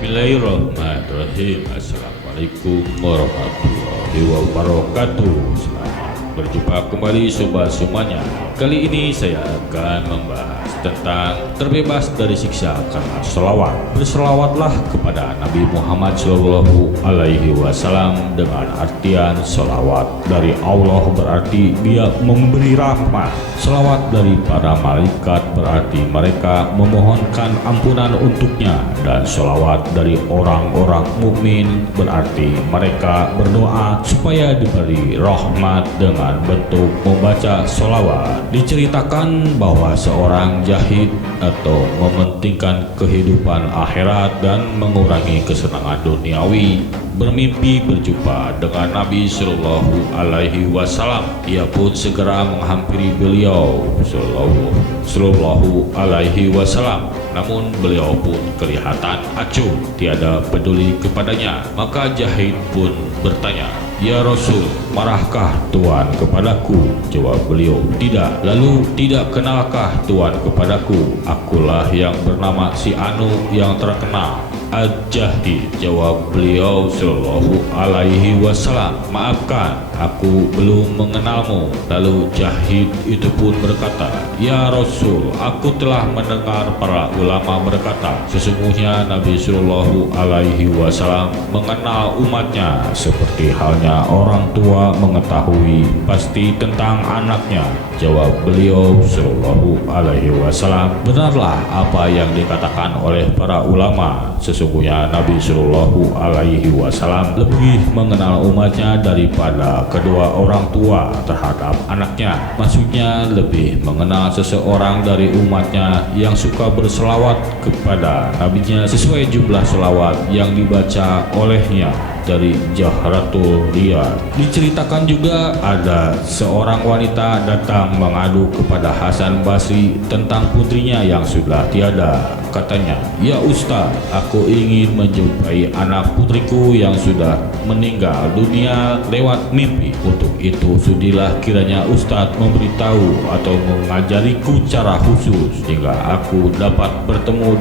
Bismillahirrahmanirrahim. Assalamualaikum warahmatullahi wabarakatuh. Selamat berjumpa kembali sobat semuanya. Kali ini saya akan membahas tentang terbebas dari siksa karena selawat. Berselawatlah kepada Nabi Muhammad Shallallahu Alaihi Wasallam dengan artian selawat dari Allah berarti Dia memberi rahmat. Selawat dari para malaikat berarti mereka memohonkan ampunan untuknya, dan selawat dari orang-orang mukmin berarti mereka berdoa supaya diberi rahmat dengan bentuk membaca selawat. Diceritakan bahwa seorang jahid atau mementingkan kehidupan akhirat dan mengurangi kesenangan duniawi bermimpi berjumpa dengan Nabi Shallallahu Alaihi Wasallam. Ia pun segera menghampiri beliau Shallallahu Alaihi Wasallam. Namun beliau pun kelihatan acuh, tiada peduli kepadanya. Maka jahid pun bertanya, "Ya Rasul, marahkah Tuan kepadaku?" Jawab beliau, "Tidak." Lalu, "Tidak kenalkah Tuan kepadaku? Akulah yang bernama si Anu yang terkenal Al-Jahdi." Jawab beliau Shallallahu Alaihi Wasallam, "Maafkan, aku belum mengenalmu." Lalu jahid itu pun berkata, "Ya Rasul, aku telah mendengar para ulama berkata, sesungguhnya Nabi Shallallahu Alaihi Wasallam mengenal umatnya seperti halnya orang tua mengetahui pasti tentang anaknya." Jawab beliau Shallallahu Alaihi Wasallam, "Benarlah apa yang dikatakan oleh para ulama. Sesungguhnya Nabi Shallallahu Alaihi Wasallam lebih mengenal umatnya daripada kedua orang tua terhadap anaknya." Maksudnya lebih mengenal seseorang dari umatnya yang suka berselawat kepada nabinya sesuai jumlah selawat yang dibaca olehnya dari Jahratul Riyad. Diceritakan juga ada seorang wanita datang mengadu kepada Hasan Basri tentang putrinya yang sudah tiada. Katanya, "Ya Ustaz, aku ingin menjumpai anak putriku yang sudah meninggal dunia lewat mimpi. Untuk itu sudilah kiranya Ustaz memberitahu atau mengajariku cara khusus hingga aku dapat bertemu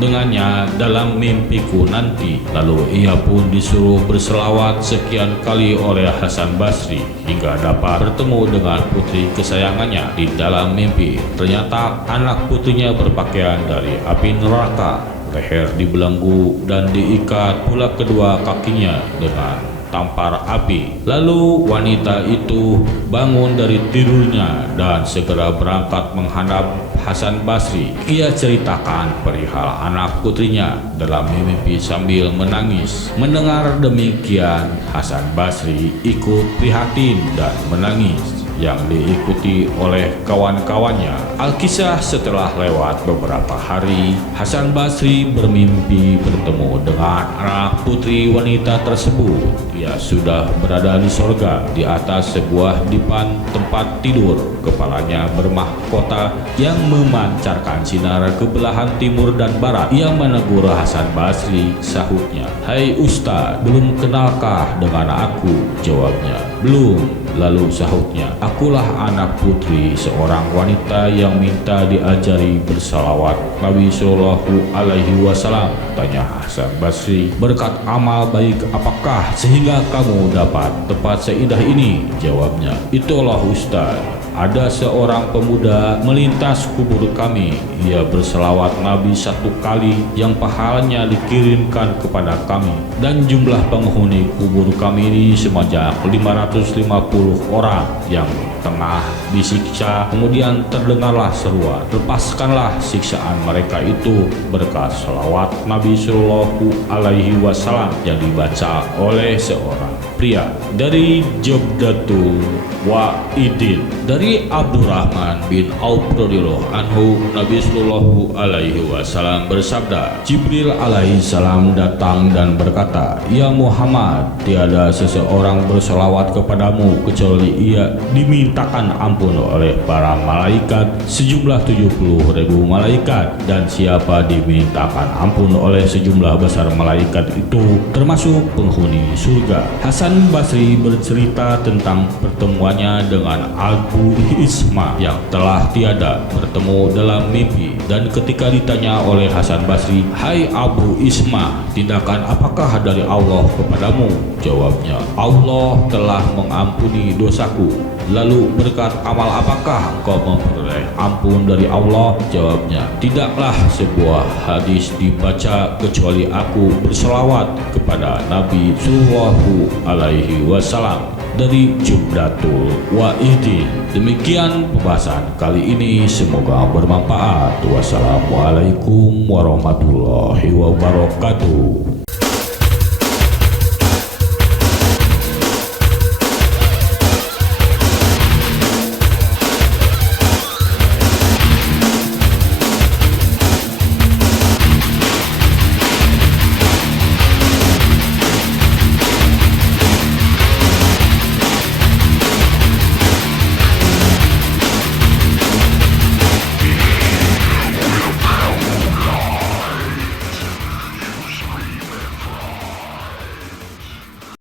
dengannya dalam mimpiku nanti." Lalu ia pun disuruh berselawat sekian kali oleh Hasan Basri hingga dapat bertemu dengan putri kesayangannya di dalam mimpi. Ternyata anak putrinya berpakaian dari api neraka, leher dibelenggu dan diikat pula kedua kakinya dengan tampar api. Lalu wanita itu bangun dari tidurnya dan segera berangkat menghadap Hasan Basri. Ia ceritakan perihal anak putrinya dalam mimpi sambil menangis. Mendengar demikian, Hasan Basri ikut prihatin dan menangis, yang diikuti oleh kawan-kawannya. Alkisah setelah lewat beberapa hari, Hasan Basri bermimpi bertemu dengan anak putri wanita tersebut. Ia sudah berada di sorga di atas sebuah dipan tempat tidur. Kepalanya bermahkota yang memancarkan sinar ke belahan timur dan barat. Ia menegur Hasan Basri, sahutnya, "Hai Ustaz, belum kenalkah dengan aku?" Jawabnya, "Belum." Lalu sahutnya, "Akulah anak putri seorang wanita yang minta diajari bersalawat Nabi Shallallahu Alaihi Wasallam." Tanya Hasan Basri, "Berkat amal baik apakah sehingga kamu dapat tempat seindah ini?" Jawabnya, "Itulah Ustaz, ada seorang pemuda melintas kubur kami. Ia berselawat Nabi 1 kali yang pahalanya dikirimkan kepada kami, dan jumlah penghuni kubur kami ini sebanyak 550 orang yang tengah disiksa. Kemudian terdengarlah seruan, 'Lepaskanlah siksaan mereka itu,' berkat selawat Nabi Shallallahu Alaihi Wasallam yang dibaca oleh seorang pria." Dari Jabdatul Wa'idin, dari Abdurrahman bin Auf radhiyallahu anhu, Nabi Shallallahu Alaihi Wasallam bersabda, "Jibril alaihi salam datang dan berkata, 'Ya Muhammad, tiada seseorang berselawat kepadamu kecuali ia dimintakan ampun oleh para malaikat sejumlah 70.000 malaikat, dan siapa dimintakan ampun oleh sejumlah besar malaikat itu termasuk penghuni surga.'" Hasan Hasan Basri bercerita tentang pertemuannya dengan Abu Isma yang telah tiada bertemu dalam mimpi, dan ketika ditanya oleh Hasan Basri, "Hai Abu Isma, tindakan apakah dari Allah kepadamu?" Jawabnya, "Allah telah mengampuni dosaku." "Lalu berkat amal apakah engkau memperoleh ampun dari Allah?" Jawabnya, "Tidaklah sebuah hadis dibaca kecuali aku berselawat kepada Nabi Sallallahu Alaihi Wasallam." Dari Jumlatul Wa'idin. Demikian pembahasan kali ini, semoga bermanfaat. Wassalamualaikum warahmatullahi wabarakatuh.